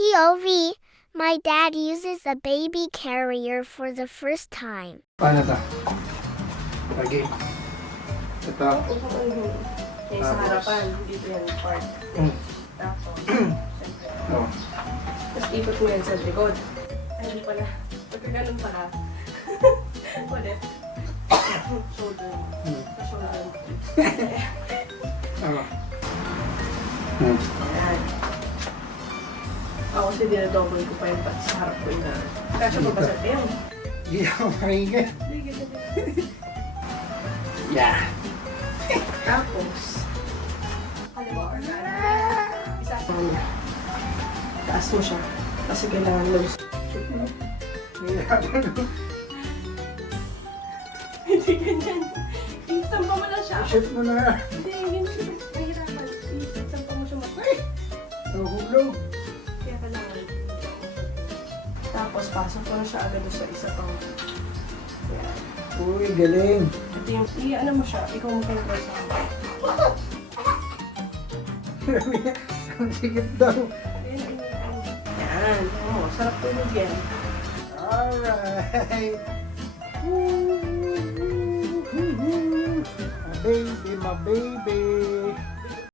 POV, my dad uses a baby carrier for the first time. Paano ta? Lagi. Ito. Yung sa harapan, dito yan part. Mm. Tapos, syempre. Oh. Tapos ikot mo yan sa likod. Ay, hindi pala. Pagka ganun pala. Ulit. Shoulder. Sa shoulder. Tama. Ayan. Ako kasi dinadouble ko pa yung pati sa harap ko yung na. Kasi ko pa sa tayo. Hindi ako makinig. Yeah. Tapos, kaliwa or kanan. Isa sa kanya. Taas mo siya. Kasi kailangan loose. Hihirapan. Hindi ganyan. Isampa mo lang siya. Shoot mo na. Hindi, ganyan siya. Mahirapan. Isampa mo siya Nahulog. Kaya kailangan. Tapos, pasok ko na siya agad doon sa isa pang. Yan. Uy, galing. Ito yung, ano mo siya, ikaw mo control sa akin. Ang sikip daw. Yan. Oo, sarap tulog yan. Alright. My baby, my baby.